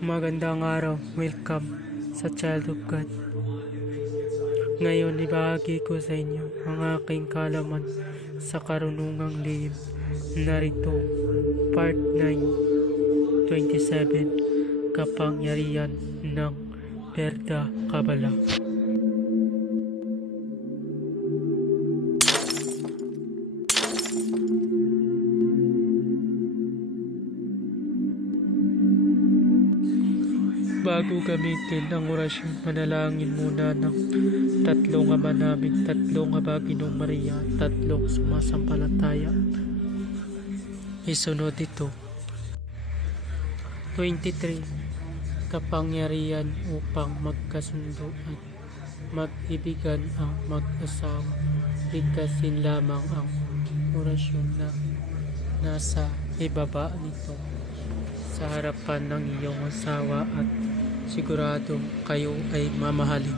Magandang araw, welcome sa Child of God. Ngayon ibahagi ko sa inyo ang aking kaalaman sa karunungang lihim. Narito, Part 9:27, Kapangyarihan ng Perda Kabala. Bago gamitin ang orasyon, manalangin muna ng tatlong Ama Namin, tatlong Aba Ginoong Maria, tatlong sumasampalataya. Isunod ito. 23. Kapangyarihan upang magkasundo at mag-ibigan ang mag-asawa. Bigkasin lamang ang orasyon na nasa ibaba nito sa harapan ng iyong asawa at siguradong kayo ay mamahalin.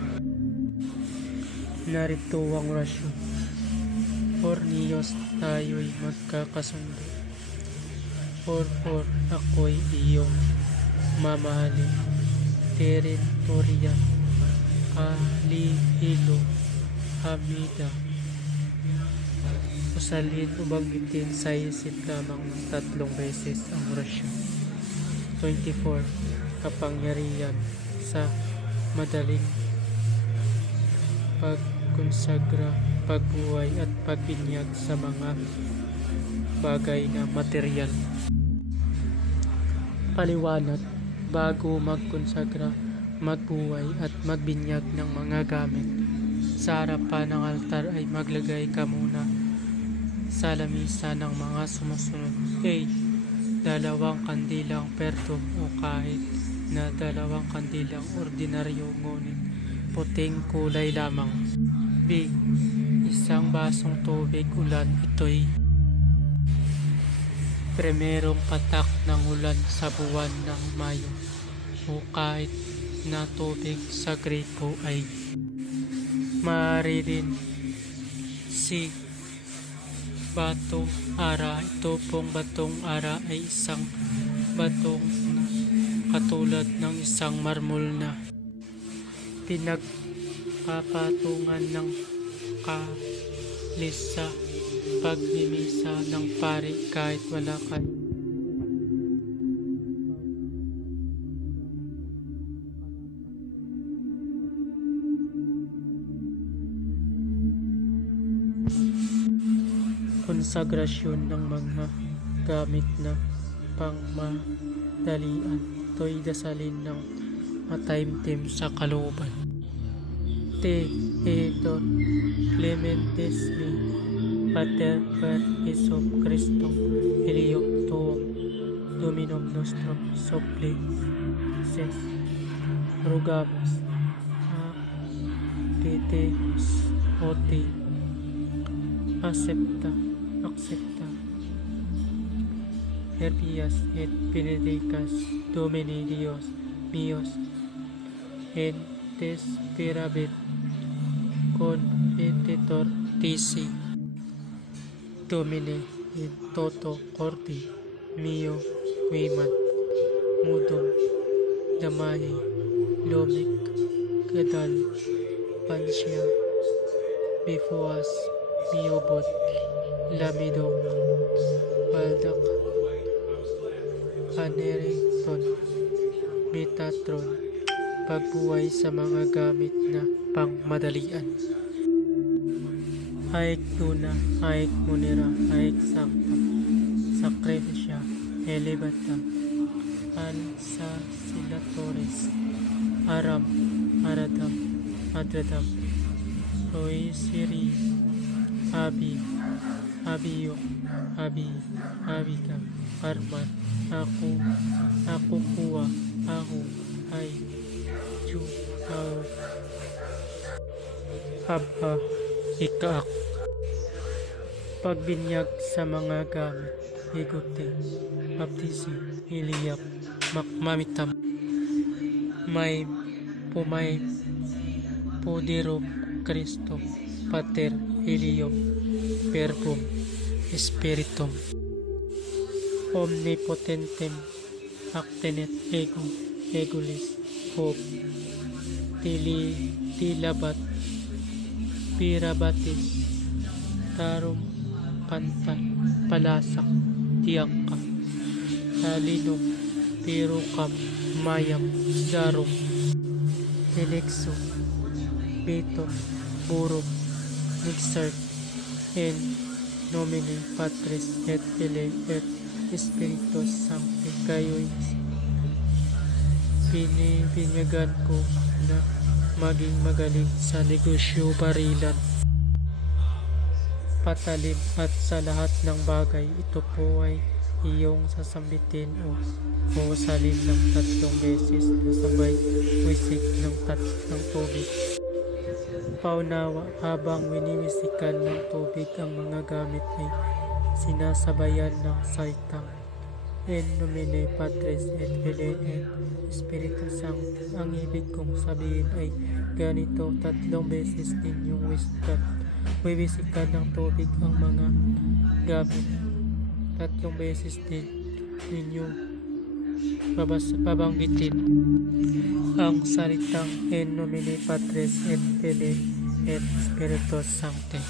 Narito ang orasyon. Ornios, tayo'y magkakasundo. For ako'y iyong mamahalin. Teritorian, Alihilo, Hamida. Usalin o banggitin sa isip lamang ng 3 beses ang orasyon. 24. Kapangyarihan sa madaling pagkonsagra, pagbuhay at pagbinyag sa mga bagay na material. Paliwanag, bago magkonsagra, magbuhay at magbinyag ng mga gamit sa harapan ng altar ay maglagay ka muna sa lamisa ng mga sumusunod. A. 2 kandilang pertum o kahit na 2 kandilang ordinaryo ngunit puting kulay lamang. B. 1 basong tubig ulan, ito'y primerong patak ng ulan sa buwan ng Mayo o kahit na tubig sa gripo ay maaari rin. C. Batong ara, ito pong batong ara ay isang batong na katulad ng isang marmol na pinagpapatungan ng kalis sa pagmimisa ng pari kahit wala kayo. Konsagrasyon ng mga gamit na pangmadalian. Ito'y dasalin ng mataimtim sa kalooban. T. Etor Clementes mi Pater per Isom Christum Eliop Tuum Dominum Nostrum Suppli Ses Rugamus Acteteus Oti Accepta Herbias et benedicas Domini Dios mios et desperabit confitetor tisi Domine in toto corti mio quimat mudum damahi lomik gadal pansya bifuas miobot lamidok baldak anereton metatron, pagbuhay sa mga gamit na pangmadalian. Haik tuna, haik munira, haik sancta, sacrificia, elevata, ancillatores, aram, aradam, adradam, roisiri, abi, abiyo, abika, arman, aku kuwa, aku, ay, chu, au, abha, ikaak. Pagbinyag sa mga gamit, higutin, baptisi, hiliyap, makmamitam, may pumay, poderom, Kristo, Pater, Helium, Verbum, Spiritum, Omnipotentem, Actenet Ego, Egulis, Hope, Tilabat, Pirabatis, Tarum, Kanta, Palasak, Tiangka, Talinong, Pirukam, Mayam, Darum, Helixo, Beto, Burog, Mixert, en nomine Patris et Filii et Spiritus Sancti. Kayo'y binyagan ko na maging magaling sa negosyo, barilan, patalim at sa lahat ng bagay. Ito po ay iyong sasambitin o salin ng 3 beses na sabay wisik ng tubig. Paunawa, habang winiwisikan ng tubig ang mga gamit ay sinasabayan ng salitang En nomine Patris et Filii et Spiritus Sancti. Ang ibig kong sabihin ay ganito: 3 beses ninyong wiwisikan ng tubig ang mga gamit. 3 beses din ninyong babanggitin ang salitang En nomine Patris et Filii et Spiritus Sancti.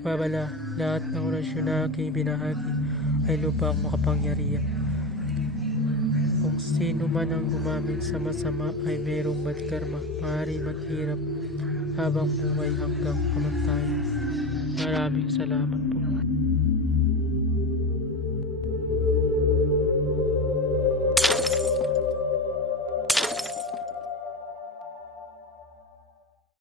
Babala, lahat ng orasyon na aking binahagi ay lubang makapangyarihan. Kung sino man ang gumamit sa masama ay mayroong bad karma, maaari maghirap habang buhay hanggang kamatayan. Maraming salamat.